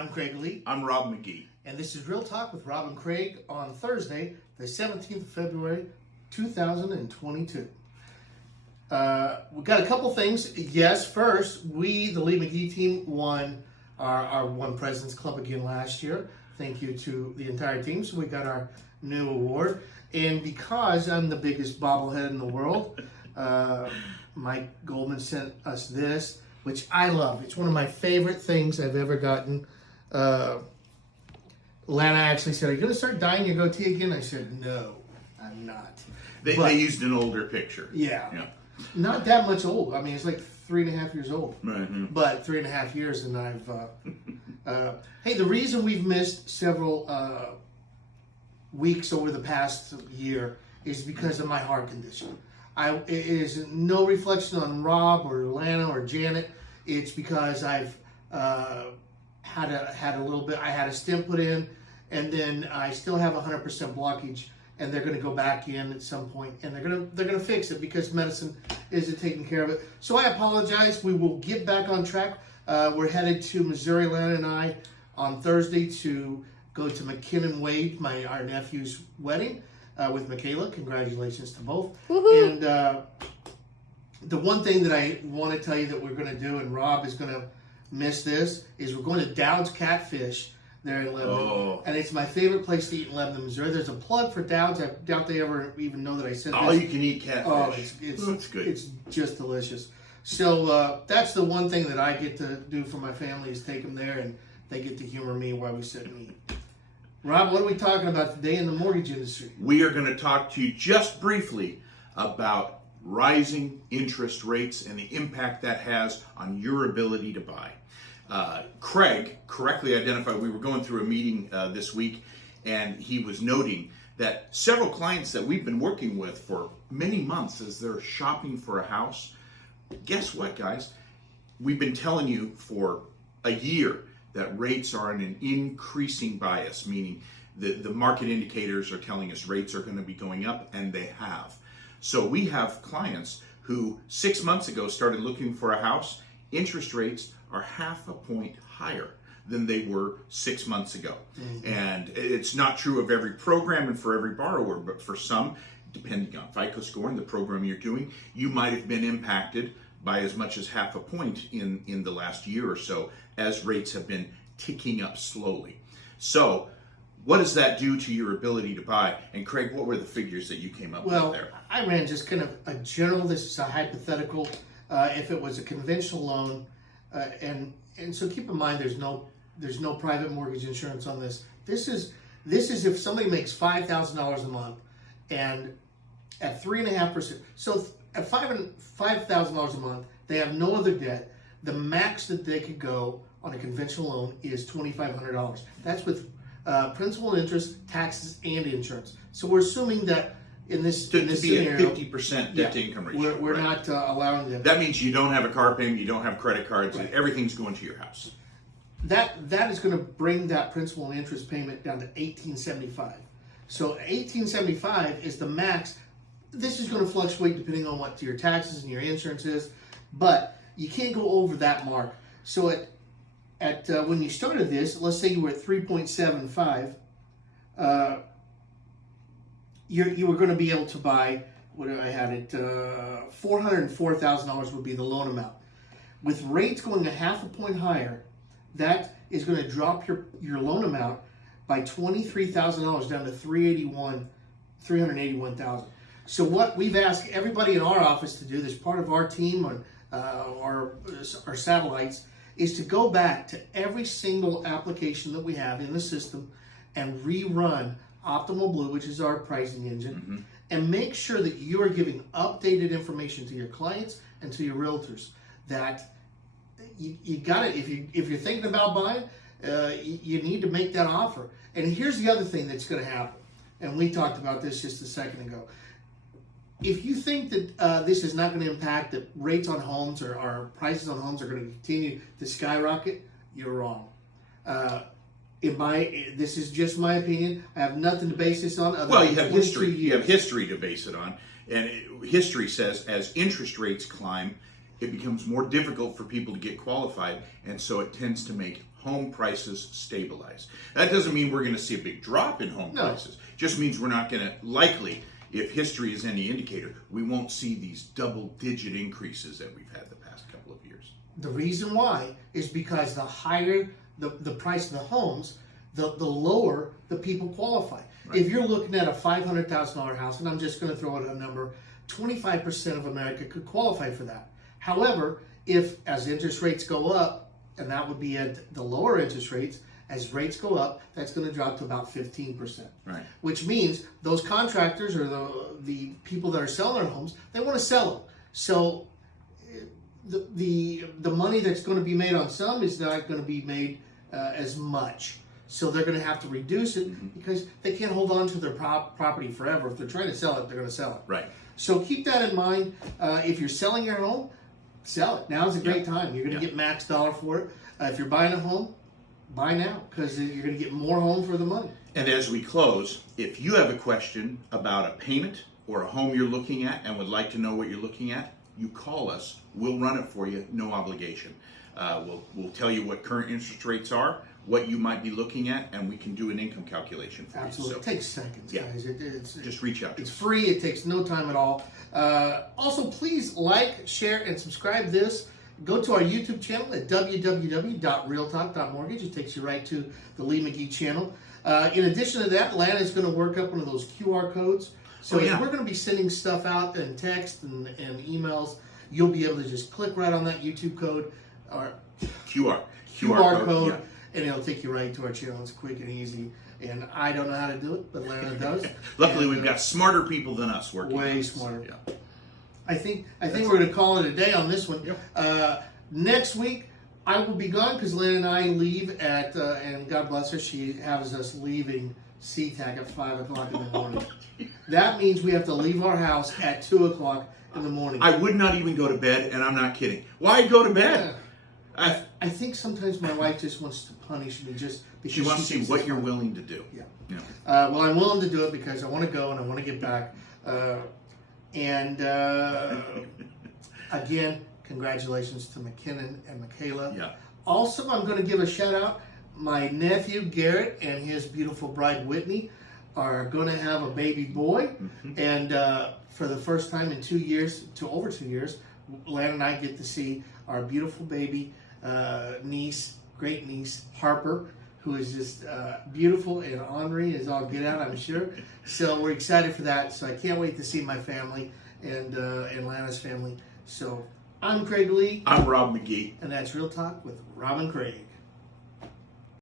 I'm Craig Lee. I'm Robb McGee. And this is Real Talk with Robb and Craig on Thursday, the 17th of February, 2022. We've got a couple things. Yes, first, we, the Lee McGee team, won our One President's Club again last year. Thank you to the entire team. So we got our new award. And because I'm the biggest bobblehead in the world, Mike Goldman sent us this, which I love. It's one of my favorite things I've ever gotten. Lana actually said, "Are you going to start dyeing your goatee again?" I said, "No, I'm not." They used an older picture. Yeah. Not that much old. I mean, it's like 3.5 years old. Mm-hmm. But 3.5 years, and I've... hey, the reason we've missed several weeks over the past year is because of my heart condition. It is no reflection on Rob or Lana or Janet. It's because I've had a little bit. I had a stent put in, and then I still have 100% blockage, and they're going to go back in at some point, and they're going to fix it because medicine isn't taking care of it. So I apologize. We will get back on track. We're headed to Missouri, Lana and I, on Thursday to go to McKinnon Wade, our nephew's wedding with Michaela. Congratulations to both. Woohoo. And the one thing that I want to tell you that we're going to do, and Rob is going to miss this, is we're going to Dowd's Catfish there in Lebanon. Oh. And it's my favorite place to eat in Lebanon, Missouri. There's a plug for Dowd's. I doubt they ever even know that I said All this. you can eat catfish. Oh, it's good. It's just delicious. So that's the one thing that I get to do for my family is take them there, and they get to humor me while we sit and eat. Rob, what are we talking about today in the mortgage industry? We are going to talk to you just briefly about rising interest rates and the impact that has on your ability to buy. Craig correctly identified, we were going through a meeting this week, and he was noting that several clients that we've been working with for many months as they're shopping for a house, guess what, guys? We've been telling you for a year that rates are in an increasing bias, meaning the market indicators are telling us rates are going to be going up, and they have. So we have clients who 6 months ago started looking for a house. Interest rates are 0.5 point higher than they were 6 months ago. Mm-hmm. And it's not true of every program and for every borrower, but for some, depending on FICO score and the program you're doing, you might have been impacted by as much as 0.5 point in the last year or so as rates have been ticking up slowly. So what does that do to your ability to buy? And Craig, what were the figures that you came up with there? Well, I ran just kind of a general, this is a hypothetical, if it was a conventional loan, and so keep in mind there's no private mortgage insurance on this. This is if somebody makes $5,000 a month, and at 3.5%, so at $5,000 a month, they have no other debt. The max that they could go on a conventional loan is $2,500. That's with principal and interest, taxes, and insurance. So we're assuming that in this scenario, at 50% debt to income ratio. We're right? not allowing them. That means you don't have a car payment, you don't have credit cards, Right. Everything's going to your house. That is going to bring that principal and interest payment down to $1,875. So $1,875 is the max. This is going to fluctuate depending on what your taxes and your insurance is, but you can't go over that mark. So at when you started this, let's say you were at 3.75, you were going to be able to buy, what I had it, $404,000 would be the loan amount. With rates going 0.5 point higher, that is going to drop your loan amount by $23,000 down to $381,000. So what we've asked everybody in our office to do, this part of our team on our satellites, is to go back to every single application that we have in the system and rerun Optimal Blue, which is our pricing engine, and make sure that you are giving updated information to your clients and to your realtors that you got it. If you're thinking about buying, you need to make that offer. And here's the other thing that's going to happen, and we talked about this just a second ago. If you think that this is not going to impact that rates on homes or our prices on homes are going to continue to skyrocket, you're wrong. This is just my opinion. I have nothing to base this on. Well, you have history. You have history to base it on, and history says as interest rates climb, it becomes more difficult for people to get qualified, and so it tends to make home prices stabilize. That doesn't mean we're going to see a big drop in home No. prices. Just means we're not going to, likely, if history is any indicator, we won't see these double-digit increases that we've had the past couple of years. The reason why is because the higher the price of the homes, the lower the people qualify. Right. If you're looking at a $500,000 house, and I'm just going to throw out a number, 25% of America could qualify for that. However, if as interest rates go up, and that would be at the lower interest rates, as rates go up, that's going to drop to about 15%. Right. Which means those contractors or the people that are selling their homes, they want to sell them. So the money that's going to be made on some is not going to be made as much. So they're going to have to reduce it because they can't hold on to their property forever. If they're trying to sell it, they're going to sell it. Right. So keep that in mind. If you're selling your home, sell it. Now's a great time. You're going to get max dollar for it. If you're buying a home, buy now because you're going to get more home for the money. And as we close, if you have a question about a payment or a home you're looking at and would like to know what you're looking at, you call us. We'll run it for you, no obligation. We'll tell you what current interest rates are, what you might be looking at, and we can do an income calculation for Absolutely. you. It takes seconds, guys. Just reach out to It's us. free. It takes no time at all. Also, please like, share, and subscribe this. Go to our YouTube channel at www.realtalk.mortgage. It takes you right to the Lee McGee channel. In addition to that, Lana is going to work up one of those QR codes. So if we're going to be sending stuff out in text and emails, you'll be able to just click right on that YouTube code or QR code, yeah. and it'll take you right to our channel. It's quick and easy. And I don't know how to do it, but Lana does. Luckily, And, we've got smarter people than us working. way on this. smarter. Yeah. I think we're going to call it a day on this one. Yep. Next week, I will be gone because Lana and I leave at, and God bless her, she has us leaving SeaTac at 5 o'clock in the morning. That means we have to leave our house at 2 o'clock in the morning. I would not even go to bed, and I'm not kidding. Why go to bed? I think sometimes my wife just wants to punish me just because She wants to see thinks what it's you're fun. willing to do. Yeah. Yeah. Well, I'm willing to do it because I want to go and I want to get back. Again, congratulations to McKinnon and Michaela. Yeah. Also, I'm going to give a shout out. My nephew Garrett and his beautiful bride Whitney are going to have a baby boy, and for the first time in over 2 years, Lana and I get to see our beautiful baby niece, great niece Harper, who is just beautiful and ornery as all get out, I'm sure. So we're excited for that. So I can't wait to see my family and Lana's family. So I'm Craig Lee, I'm Robb McGee. and that's Real Talk with Rob and Craig.